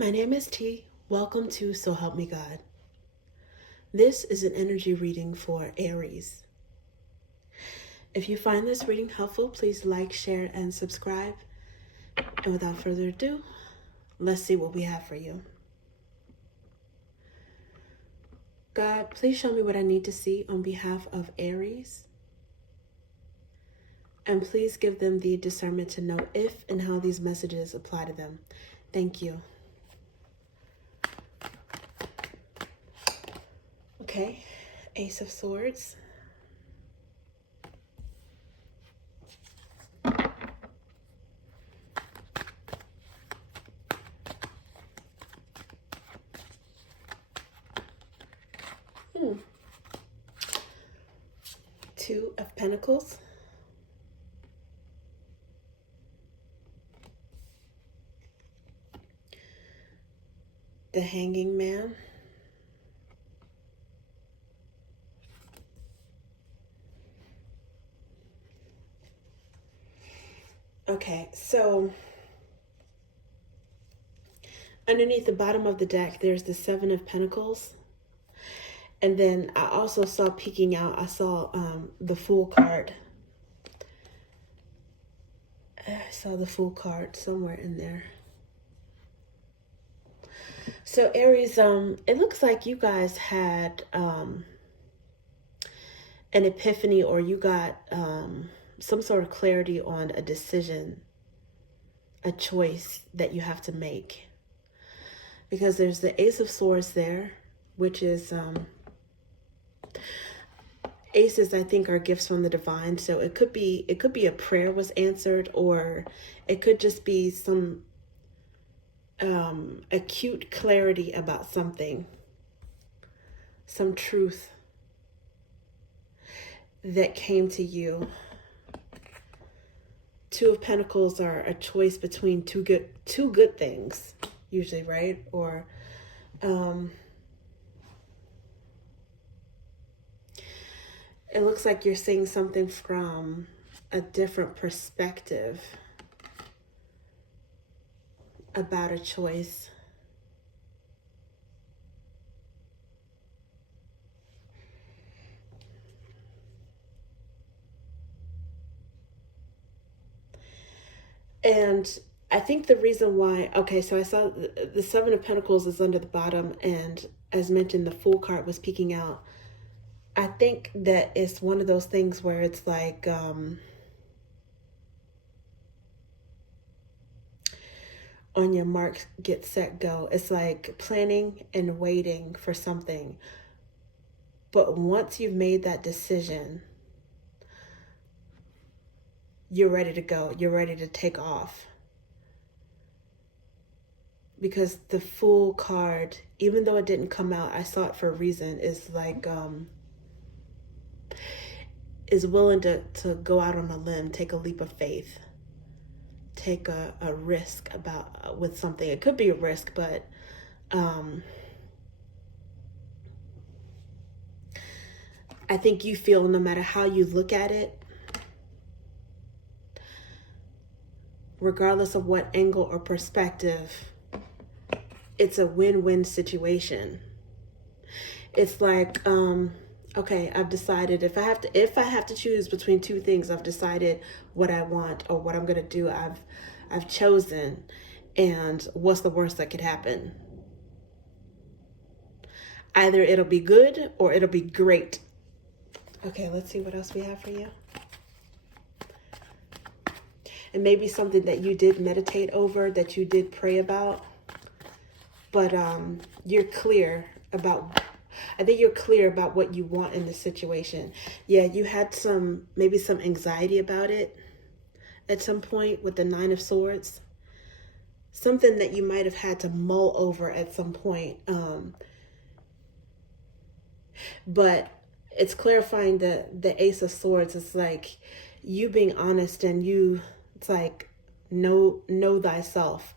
My name is T. Welcome to So Help Me God. This is an energy reading for Aries. If you find this reading helpful, please like, share, and subscribe. And without further ado, let's see what we have for you. God, please show me what I need to see on behalf of Aries. And please give them the discernment to know if and how these messages apply to them. Thank you. Okay, Ace of Swords. Two of Pentacles. The Hanging Man. Okay, so underneath the bottom of the deck, there's the Seven of Pentacles. And then I also saw peeking out, I saw the Fool card. I saw the Fool card somewhere in there. So Aries, it looks like you guys had an epiphany, or you got some sort of clarity on a decision, a choice that you have to make. Because there's the Ace of Swords there, which is aces, I think, are gifts from the divine. So it could be a prayer was answered, or it could just be some acute clarity about something, some truth that came to you. Two of Pentacles are a choice between two good things, usually, right? Or it looks like you're seeing something from a different perspective about a choice. And I think the reason why, okay, so I saw the Seven of Pentacles is under the bottom, and as mentioned, the Fool card was peeking out. I think that it's one of those things where it's like, on your mark, get set, go. It's like planning and waiting for something. But once you've made that decision, you're ready to go. You're ready to take off. Because the Fool card, even though it didn't come out, I saw it for a reason, is like, is willing to go out on a limb, take a leap of faith, take a risk about with something. It could be a risk, but I think you feel no matter how you look at it, regardless of what angle or perspective, it's a win-win situation. It's like, okay, I've decided if I have to choose between two things, I've decided what I want or what I'm going to do. I've chosen, and what's the worst that could happen? Either it'll be good or it'll be great. Okay, let's see what else we have for you. And maybe something that you did meditate over, that you did pray about, but you're clear about, I think you're clear about what you want in this situation. Yeah, you had maybe some anxiety about it at some point with the Nine of Swords. Something that you might have had to mull over at some point. But it's clarifying the Ace of Swords. It's like you being honest, and it's like, know thyself.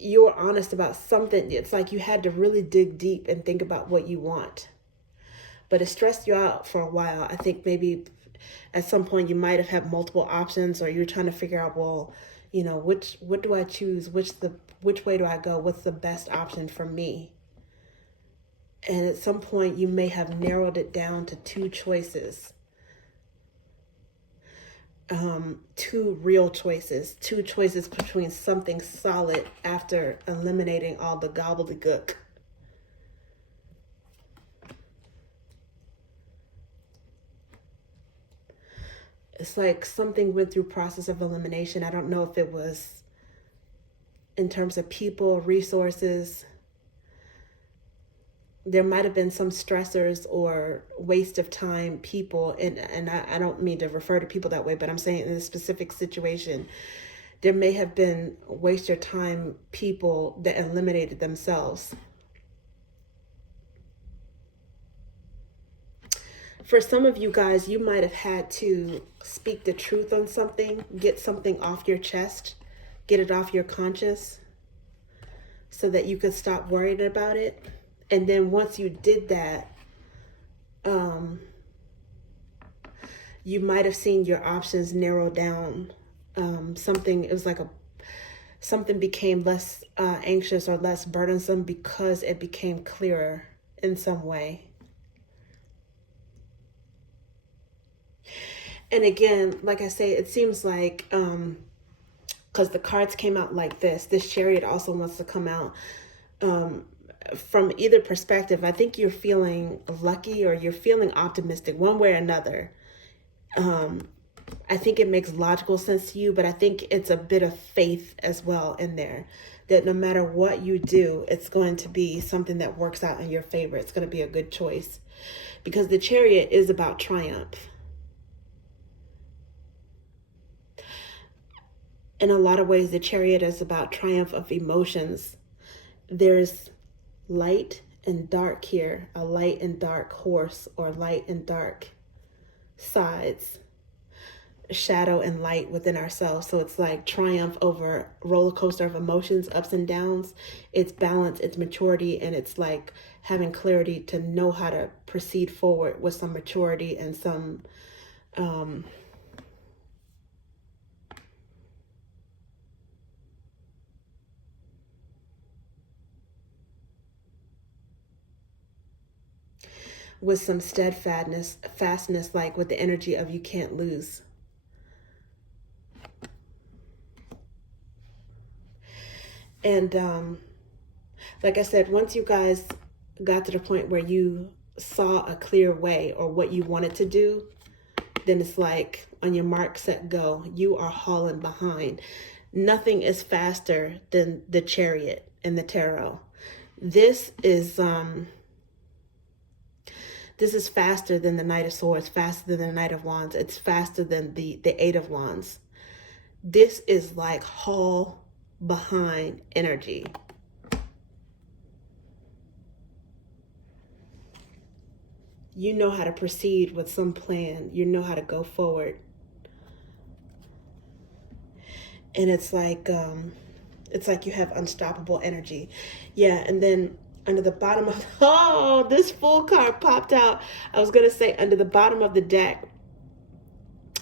You're honest about something. It's like you had to really dig deep and think about what you want. But it stressed you out for a while. I think maybe at some point you might have had multiple options, or you're trying to figure out, well, You know, what do I choose? Which way do I go? What's the best option for me? And at some point you may have narrowed it down to two choices. Two real choices, two choices between something solid after eliminating all the gobbledygook. It's like something went through process of elimination. I don't know if it was in terms of people, resources. There might have been some stressors or waste of time, people, and I don't mean to refer to people that way, but I'm saying in a specific situation, there may have been waste of time, people that eliminated themselves. For some of you guys, you might have had to speak the truth on something, get something off your chest, get it off your conscience so that you could stop worrying about it. And then once you did that, you might have seen your options narrow down. Something became less anxious or less burdensome because it became clearer in some way. And again, like I say, it seems like, because the cards came out like this Chariot also wants to come out. From either perspective, I think you're feeling lucky or you're feeling optimistic one way or another. I think it makes logical sense to you, but I think it's a bit of faith as well in there, that no matter what you do, it's going to be something that works out in your favor. It's going to be a good choice, because the Chariot is about triumph. In a lot of ways, the Chariot is about triumph of emotions. There's light and dark here, a light and dark horse, or light and dark sides, shadow and light within ourselves. So it's like triumph over roller coaster of emotions, ups and downs. It's balance, it's maturity, and it's like having clarity to know how to proceed forward with some maturity and some with some fastness, like with the energy of you can't lose. And like I said, once you guys got to the point where you saw a clear way or what you wanted to do, then it's like on your mark, set, go. You are hauling behind. Nothing is faster than the Chariot in the tarot. This is faster than the Knight of Swords, faster than the Knight of Wands. It's faster than the Eight of Wands. This is like haul behind energy. You know how to proceed with some plan. You know how to go forward. And it's like you have unstoppable energy. Yeah, and then under the bottom of, this Fool card popped out. I was going to say under the bottom of the deck,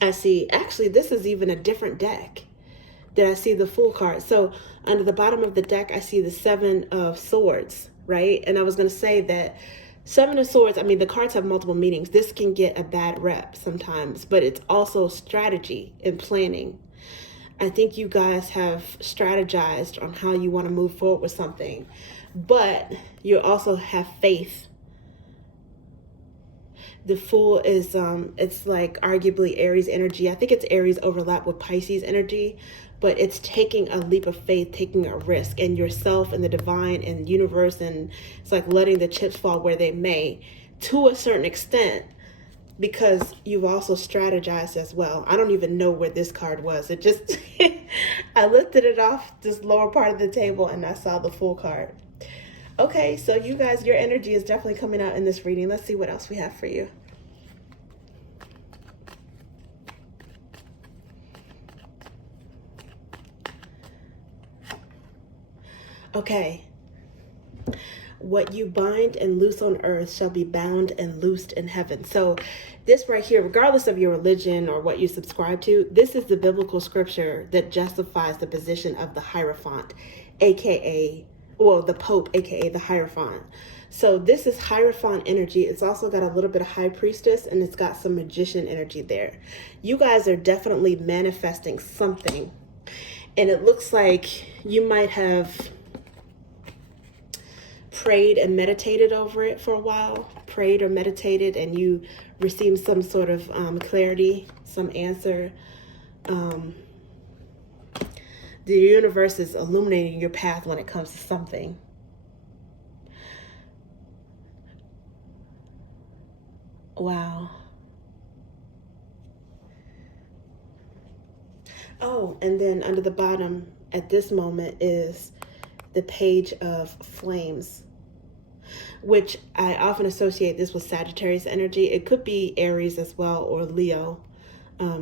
I see, actually, this is even a different deck that I see the Fool card. So under the bottom of the deck, I see the Seven of Swords, right? And I was going to say that Seven of Swords, I mean, the cards have multiple meanings. This can get a bad rep sometimes, but it's also strategy and planning. I think you guys have strategized on how you want to move forward with something, but you also have faith. The Fool is, it's like arguably Aries energy. I think it's Aries overlap with Pisces energy, but it's taking a leap of faith, taking a risk, and yourself and the divine and universe, and it's like letting the chips fall where they may to a certain extent, because you've also strategized as well. I don't even know where this card was. It just, I lifted it off this lower part of the table and I saw the Fool card. Okay, so you guys, your energy is definitely coming out in this reading. Let's see what else we have for you. Okay. What you bind and loose on earth shall be bound and loosed in heaven. So this right here, regardless of your religion or what you subscribe to, this is the biblical scripture that justifies the position of the Hierophant, aka, well, the Pope, aka the Hierophant. So this is Hierophant energy. It's also got a little bit of High Priestess, and it's got some Magician energy there. You guys are definitely manifesting something. And it looks like you might have prayed and meditated over it for a while, prayed or meditated, and you received some sort of clarity, some answer. The universe is illuminating your path when it comes to something. Wow. Oh, and then under the bottom at this moment is the Page of Flames, which I often associate this with Sagittarius energy. It could be Aries as well, or Leo.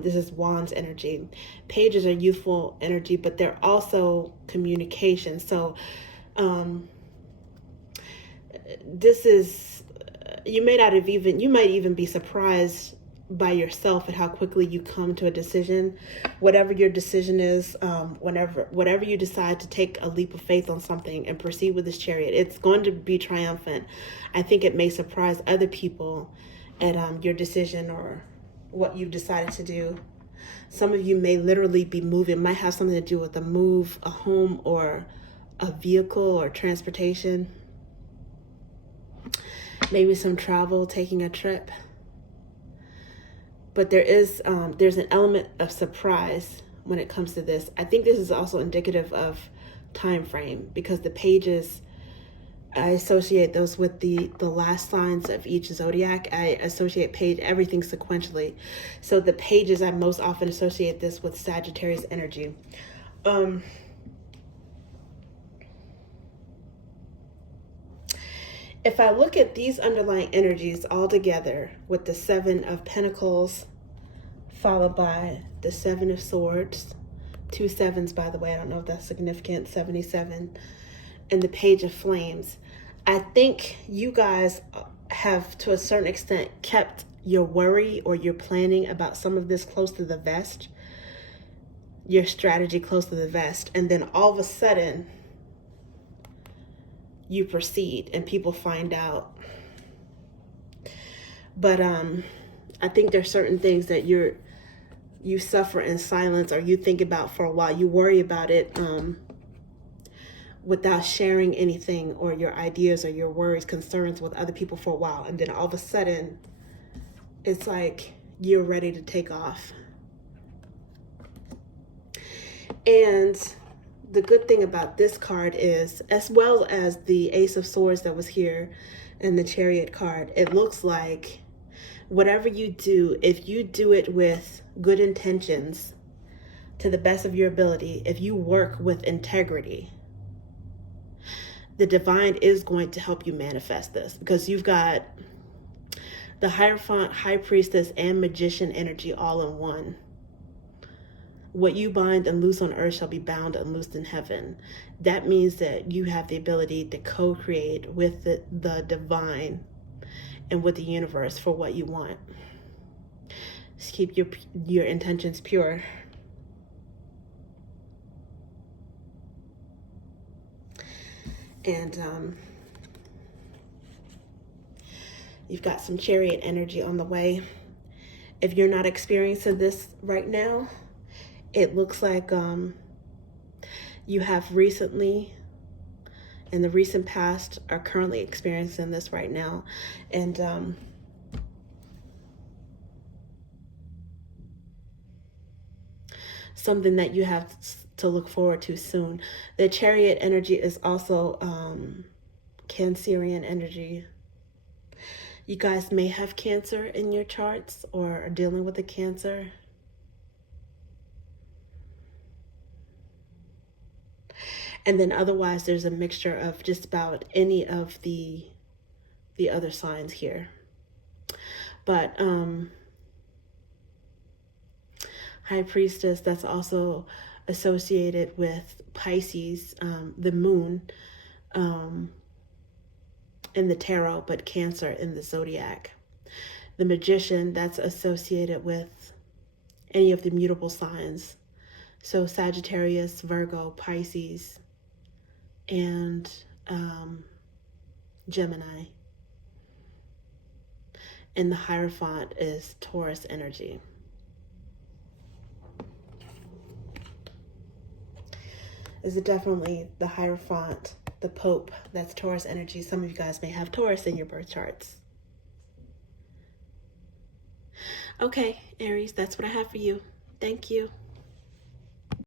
This is Wands energy. Pages are youthful energy, but they're also communication. So this is, you might even be surprised by yourself at how quickly you come to a decision. Whatever your decision is, whatever you decide to take a leap of faith on something and proceed with this Chariot, it's going to be triumphant. I think it may surprise other people at your decision or what you've decided to do. Some of you may literally be moving. It might have something to do with a move, a home, or a vehicle or transportation. Maybe some travel, taking a trip. But there's an element of surprise when it comes to this. I think this is also indicative of time frame, because the pages, I associate those with the last signs of each zodiac. I associate everything sequentially. So the pages, I most often associate this with Sagittarius energy. If I look at these underlying energies all together with the Seven of Pentacles, followed by the Seven of Swords, 2 sevens, by the way, I don't know if that's significant, 77, and the Page of Flames, I think you guys have, to a certain extent, kept your worry or your planning about some of this close to the vest, your strategy close to the vest, and then all of a sudden, you proceed and people find out. But I think there's certain things that you suffer in silence, or you think about for a while. You worry about it without sharing anything, or your ideas or your worries, concerns with other people for a while. And then all of a sudden, it's like you're ready to take off. And the good thing about this card is, as well as the Ace of Swords that was here and the Chariot card, it looks like whatever you do, if you do it with good intentions, to the best of your ability, if you work with integrity, the divine is going to help you manifest this, because you've got the Hierophant, High Priestess, and Magician energy all in one. What you bind and loose on earth shall be bound and loosed in heaven. That means that you have the ability to co-create with the divine and with the universe for what you want. Just keep your intentions pure. And you've got some Chariot energy on the way. If you're not experiencing this right now, it looks like you have recently, in the recent past, are currently experiencing this right now. And something that you have to look forward to soon. The Chariot energy is also Cancerian energy. You guys may have Cancer in your charts or are dealing with a Cancer. And then otherwise, there's a mixture of just about any of the other signs here. But High Priestess, that's also associated with Pisces, the moon. in the tarot, but Cancer in the zodiac. The Magician, that's associated with any of the mutable signs. So Sagittarius, Virgo, Pisces, and Gemini. And the Hierophant is Taurus energy. Is it definitely the Hierophant, the Pope, that's Taurus energy. Some of you guys may have Taurus in your birth charts. Okay, Aries, that's what I have for you. Thank you.